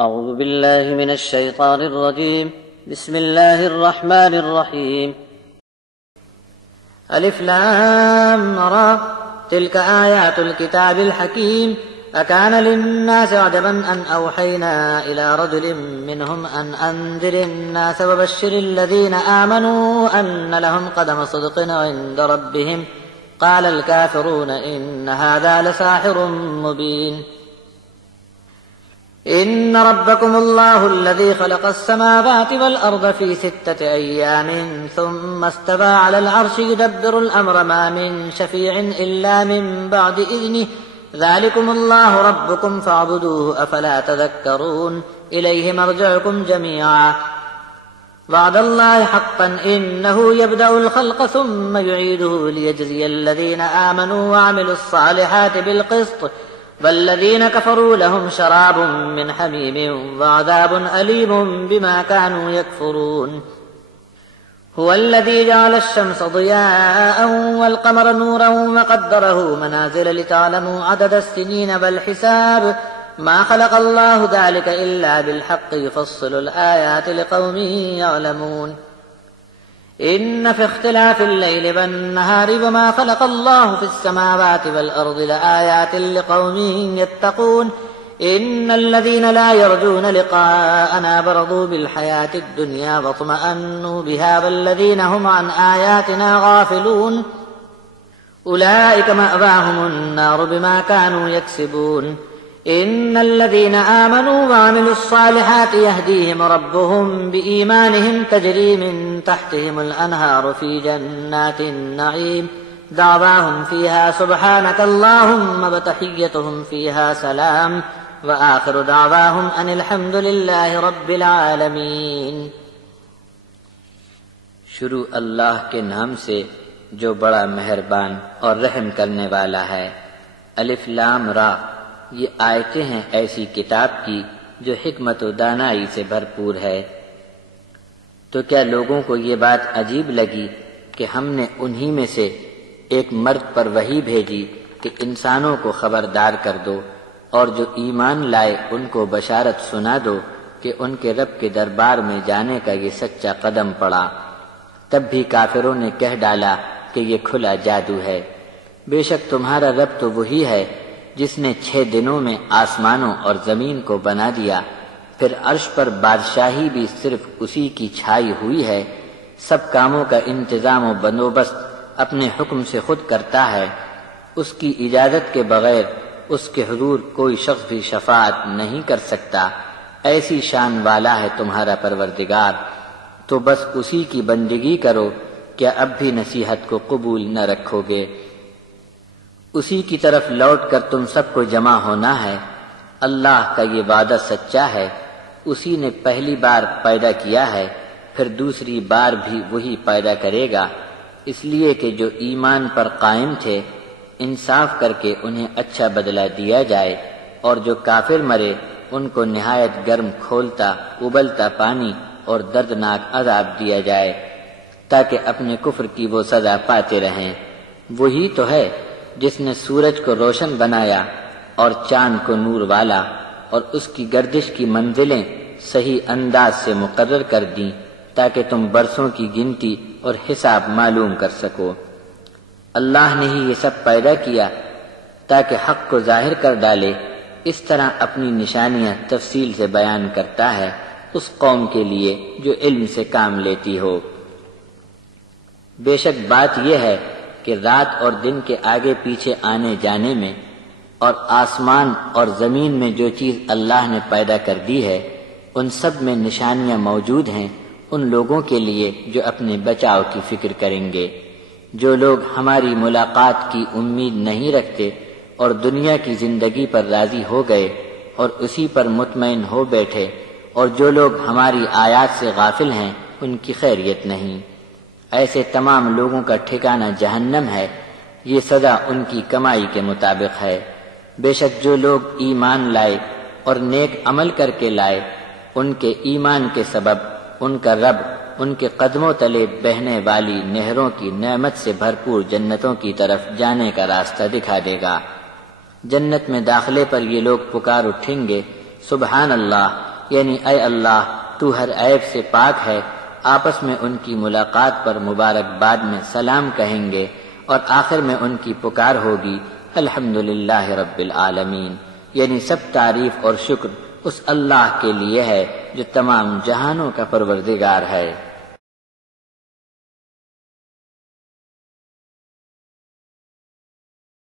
أعوذ بالله من الشيطان الرجيم. بسم الله الرحمن الرحيم. ألف لام را تلك آيات الكتاب الحكيم. أكان للناس عجبا أن أوحينا إلى رجل منهم أن أنذر الناس وبشر الذين آمنوا أن لهم قدم صدق عند ربهم قال الكافرون إن هذا لساحر مبين. إن ربكم الله الذي خلق السماوات والأرض في 6 أيام ثم استوى على العرش يدبر الأمر ما من شفيع إلا من بعد إذنه ذلكم الله ربكم فاعبدوه أفلا تذكرون. إليه مرجعكم جميعا وعد الله حقا إنه يبدأ الخلق ثم يعيده ليجزي الذين آمنوا وعملوا الصالحات بالقسط والذين كفروا لهم شراب من حميم وعذاب أليم بما كانوا يكفرون. هو الذي جعل الشمس ضياء والقمر نورا وقدره منازل لتعلموا عدد السنين والحساب ما خلق الله ذلك إلا بالحق يفصل الآيات لقوم يعلمون. إن في اختلاف الليل والنهار وما خلق الله في السماوات والأرض لآيات لقوم يتقون. إن الذين لا يرجون لقاءنا برضوا بالحياة الدنيا واطمأنوا بها والذين هم عن آياتنا غافلون أولئك مأواهم النار بما كانوا يكسبون. إن الذين آمنوا وعملوا الصالحات يهديهم ربهم بإيمانهم تجري من تحتهم الأنهار في جنات النعيم دعواهم فيها سبحانك اللهم وتحيتهم فيها سلام وآخر دعواهم أن الحمد لله رب العالمين. شروع اللہ کے نام سے جو بڑا مہربان اور رحم کرنے والا ہے. الف لام را یہ آیتیں ہیں ایسی کتاب کی جو حکمت و دانائی سے بھرپور ہے. تو کیا لوگوں کو یہ بات عجیب لگی کہ ہم نے انہی میں سے ایک مرد پر وحی بھیجی کہ انسانوں کو خبردار کر دو اور جو ایمان لائے ان کو بشارت سنا دو کہ ان کے رب کے دربار میں جانے کا یہ سچا قدم پڑا. تب بھی کافروں نے کہہ ڈالا کہ یہ کھلا جادو ہے. بے شک تمہارا رب تو وہی ہے جس نے 6 دنوں میں آسمانوں اور زمین کو بنا دیا، پھر عرش پر بادشاہی بھی صرف اسی کی چھائی ہوئی ہے. سب کاموں کا انتظام و بندوبست اپنے حکم سے خود کرتا ہے. اس کی اجازت کے بغیر اس کے حضور کوئی شخص بھی شفاعت نہیں کر سکتا. ایسی شان والا ہے تمہارا پروردگار. تو بس اسی کی بندگی کرو. کیا اب بھی نصیحت کو قبول نہ رکھو گے؟ اسی کی طرف لوٹ کر تم سب کو جمع ہونا ہے. اللہ کا یہ وعدہ سچا ہے. اسی نے پہلی بار پیدا کیا ہے، پھر دوسری بار بھی وہی پیدا کرے گا، اس لیے کہ جو ایمان پر قائم تھے انصاف کر کے انہیں اچھا بدلہ دیا جائے، اور جو کافر مرے ان کو نہایت گرم کھولتا ابلتا پانی اور دردناک عذاب دیا جائے تاکہ اپنے کفر کی وہ سزا پاتے رہیں. وہی تو ہے جس نے سورج کو روشن بنایا اور چاند کو نور والا اور اس کی گردش کی منزلیں صحیح انداز سے مقرر کر دیں تاکہ تم برسوں کی گنتی اور حساب معلوم کر سکو. اللہ نے ہی یہ سب پیدا کیا تاکہ حق کو ظاہر کر ڈالے. اس طرح اپنی نشانیاں تفصیل سے بیان کرتا ہے اس قوم کے لیے جو علم سے کام لیتی ہو. بے شک بات یہ ہے کہ رات اور دن کے آگے پیچھے آنے جانے میں اور آسمان اور زمین میں جو چیز اللہ نے پیدا کر دی ہے ان سب میں نشانیاں موجود ہیں ان لوگوں کے لیے جو اپنے بچاؤ کی فکر کریں گے. جو لوگ ہماری ملاقات کی امید نہیں رکھتے اور دنیا کی زندگی پر راضی ہو گئے اور اسی پر مطمئن ہو بیٹھے، اور جو لوگ ہماری آیات سے غافل ہیں ان کی خیریت نہیں. ایسے تمام لوگوں کا ٹھکانہ جہنم ہے. یہ سزا ان کی کمائی کے مطابق ہے. بے شک جو لوگ ایمان لائے اور نیک عمل کر کے لائے ان کے ایمان کے سبب ان کا رب ان کے قدموں تلے بہنے والی نہروں کی نعمت سے بھرپور جنتوں کی طرف جانے کا راستہ دکھا دے گا. جنت میں داخلے پر یہ لوگ پکار اٹھیں گے، سبحان اللہ، یعنی اے اللہ تو ہر عیب سے پاک ہے، آپس میں ان کی ملاقات پر مبارکباد میں سلام کہیں گے اور آخر میں ان کی پکار ہوگی الحمدللہ رب العالمین، یعنی سب تعریف اور شکر اس اللہ کے لیے ہے جو تمام جہانوں کا پروردگار ہے۔